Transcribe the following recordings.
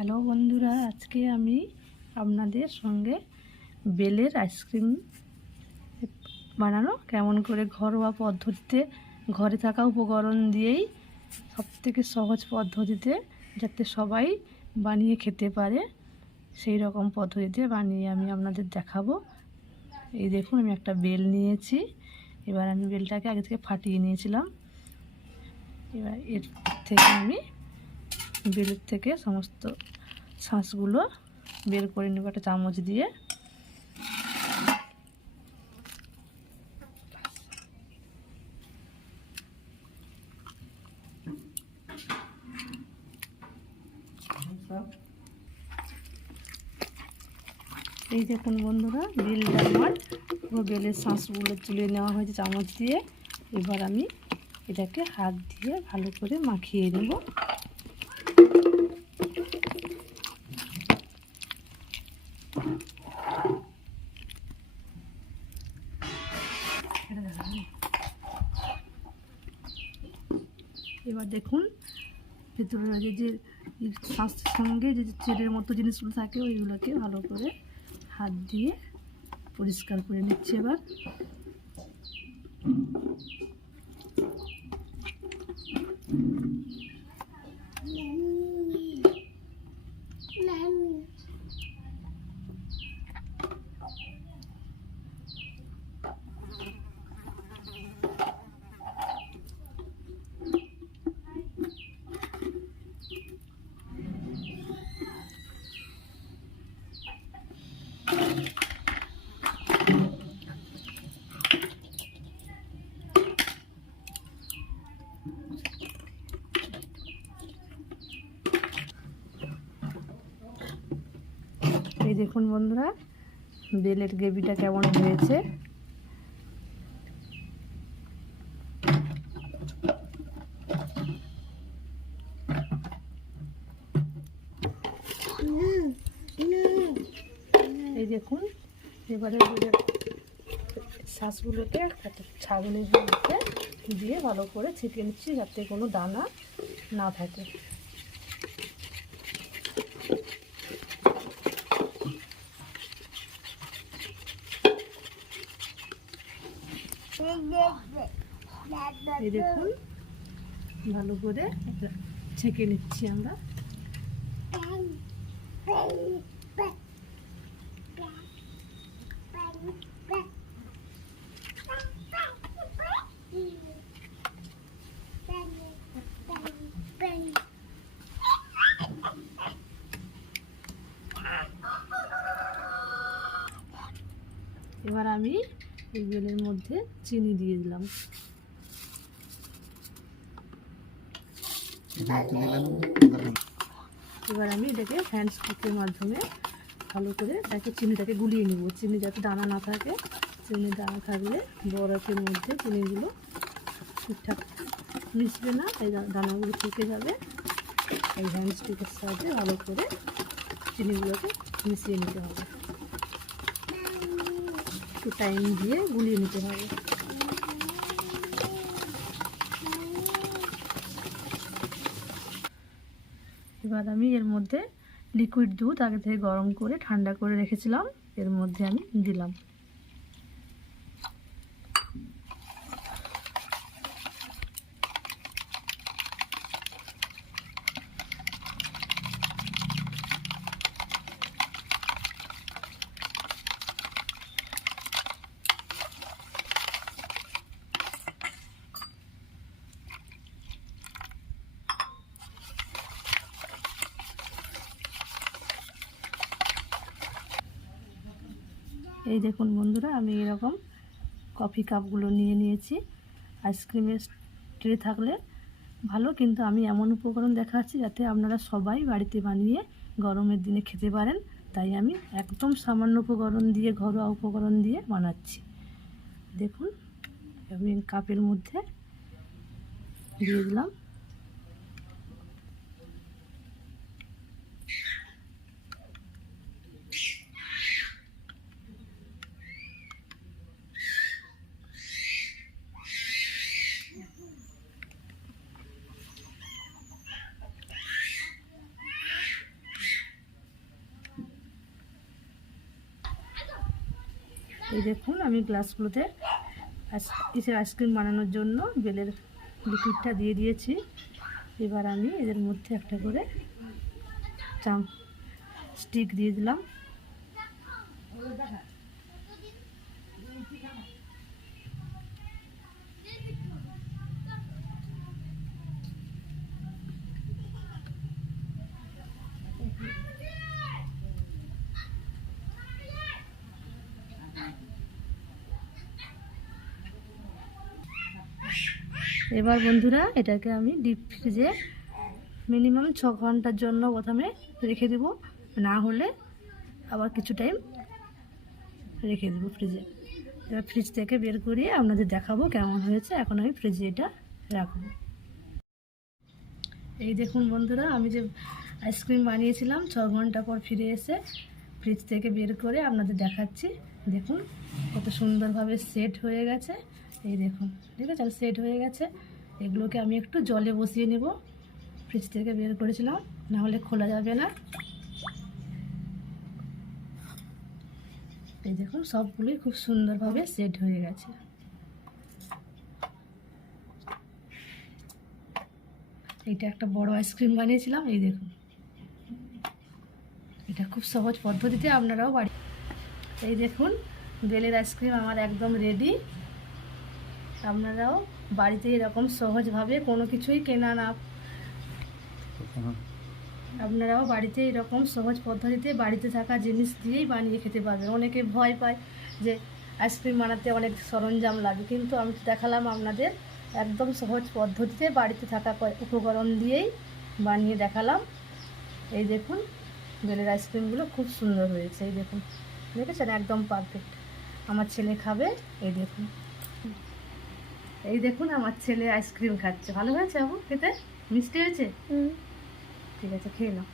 Hello বন্ধুরা, আজকে আমি আপনাদের সঙ্গে বেলের আইসক্রিম বানানো কেমন করে ঘরোয়া পদ্ধতিতে ঘরে থাকা উপকরণ দিয়েই সবথেকে সহজ পদ্ধতিতে যাতে সবাই বানিয়ে খেতে পারে সেই রকম পদ্ধতিতে বানিয়ে আমি আপনাদের দেখাবো। এই দেখুন, আমি একটা বেল নিয়েছি। এবার আমি বেলটাকে আগে থেকে ফাটিয়ে নিয়েছিলাম। এবার এর থেকে আমি বেলের থেকে সমস্ত শাঁসগুলো বের করে নেব একটা চামচ দিয়ে। এই দেখুন বন্ধুরা, বেলটা আমার পুরো বেলের শাঁসগুলো তুলে নেওয়া হয়েছে চামচ দিয়ে। এবার আমি এটাকে হাত দিয়ে ভালো করে মাখিয়ে নেব। এবার দেখুন, ভেতরে যে শাঁসের সঙ্গে যে চেলের মতো জিনিসগুলো থাকে ওইগুলোকে ভালো করে হাত দিয়ে পরিষ্কার করে নিচ্ছি। এবার এই দেখুন বন্ধুরা, বেলের গ্রেভিটা কেমন হয়েছে। এই দেখুন, এবারে শাঁসগুলোকে একটা ছাগলের মধ্যে দিয়ে ভালো করে ছেঁকে নিচ্ছি যাতে কোনো দানা না থাকে। এই দেখুন, ভালো করে ছেঁকে নিচ্ছি আমরা। এবার আমি এই বেলের মধ্যে চিনি দিয়ে দিলাম। এবার আমি এটাকে হ্যান্ড স্টিকের মাধ্যমে ভালো করে তাকে চিনিটাকে গুলিয়ে নেব। চিনি যাতে দানা না থাকে, চিনি দানা থাকলে বরফের মধ্যে চিনিগুলো ঠিকঠাক মিশবে না, তাই দানাগুলো থেকে যাবে। এই হ্যান্ড স্টিকের সাহায্যে ভালো করে চিনিগুলোকে মিশিয়ে নিতে হবে, একটু টাইম দিয়ে গুলিয়ে নিতে হবে। এবার আমি এর মধ্যে লিকুইড দুধ আগে থেকে গরম করে ঠান্ডা করে রেখেছিলাম, এর মধ্যে আমি দিলাম। এই দেখুন বন্ধুরা, আমি এরকম কফি কাপগুলো নিয়ে নিয়েছি। আইসক্রিমের ট্রে থাকলে ভালো, কিন্তু আমি এমন উপকরণ দেখাচ্ছি যাতে আপনারা সবাই বাড়িতে বানিয়ে গরমের দিনে খেতে পারেন। তাই আমি একদম সামান্য উপকরণ দিয়ে, ঘরোয়া উপকরণ দিয়ে বানাচ্ছি। দেখুন, আমি কাপের মধ্যে দিয়ে দিলাম। এই দেখুন আমি গ্লাসগুলোতে আইসক্রিম বানানোর জন্য বেলের লিকুইডটা দিয়ে দিয়েছি। এবার আমি এদের মধ্যে একটা করে স্টিক দিয়ে দিলাম। এবার বন্ধুরা এটাকে আমি ডিপ ফ্রিজে মিনিমাম 6 ঘন্টার জন্য প্রথমে রেখে দেব, না হলে আবার কিছু টাইম রেখে দেবো ফ্রিজে। এবার ফ্রিজ থেকে বের করিয়ে আপনাদের দেখাবো কেমন হয়েছে। এখন আমি ফ্রিজে এটা রাখবো। এই দেখুন বন্ধুরা আমি যে আইসক্রিম বানিয়েছিলাম 6 ঘন্টা পর ফিরে এসে ফ্রিজ থেকে বের করে আপনাদের দেখাচ্ছি। দেখুন কত সুন্দরভাবে সেট হয়ে গেছে। এই দেখুন, ঠিক আছে, সেট হয়ে গেছে। এগুলোকে আমি একটু জলে বসিয়ে নেব। ফ্রিজ থেকে বের করেছিলাম, না হলে খোলা যাবে না। এই দেখুন সবগুলোই খুব সুন্দরভাবে সেট হয়ে গেছে। এইটা একটা বড় আইসক্রিম বানিয়েছিলাম। এই দেখুন, এটা খুব সহজ পদ্ধতিতে আপনারাও বাড়ি। এই দেখুন বেলের আইসক্রিম আমার একদম রেডি। আপনারাও বাড়িতে এরকম সহজভাবে কোনো কিছুই কেনা না, আপনারাও বাড়িতে এরকম সহজ পদ্ধতিতে বাড়িতে থাকা জিনিস দিয়েই বানিয়ে খেতে পারবেন। অনেকে ভয় পায় যে আইসক্রিম বানাতে অনেক সরঞ্জাম লাগে, কিন্তু আমি দেখালাম আপনাদের একদম সহজ পদ্ধতিতে বাড়িতে থাকা উপকরণ দিয়েই বানিয়ে দেখালাম। এই দেখুন বেলের আইসক্রিমগুলো খুব সুন্দর হয়েছে। এই দেখুন, দেখেছেন, একদম পারফেক্ট। আমার ছেলে খাবে। এই দেখুন, এই দেখুন আমার ছেলে আইসক্রিম খাচ্ছে। ভালো হয়েছে বাবু খেতে? মিষ্টি হয়েছে? ঠিক আছে, খেয়ে নাও।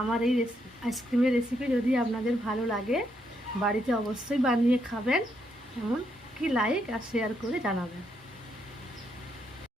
আমার এই আইসক্রিমের রেসিপি যদি আপনাদের ভালো লাগে বাড়িতে অবশ্যই বানিয়ে খাবেন, এমন কি লাইক আর শেয়ার করে জানাবেন।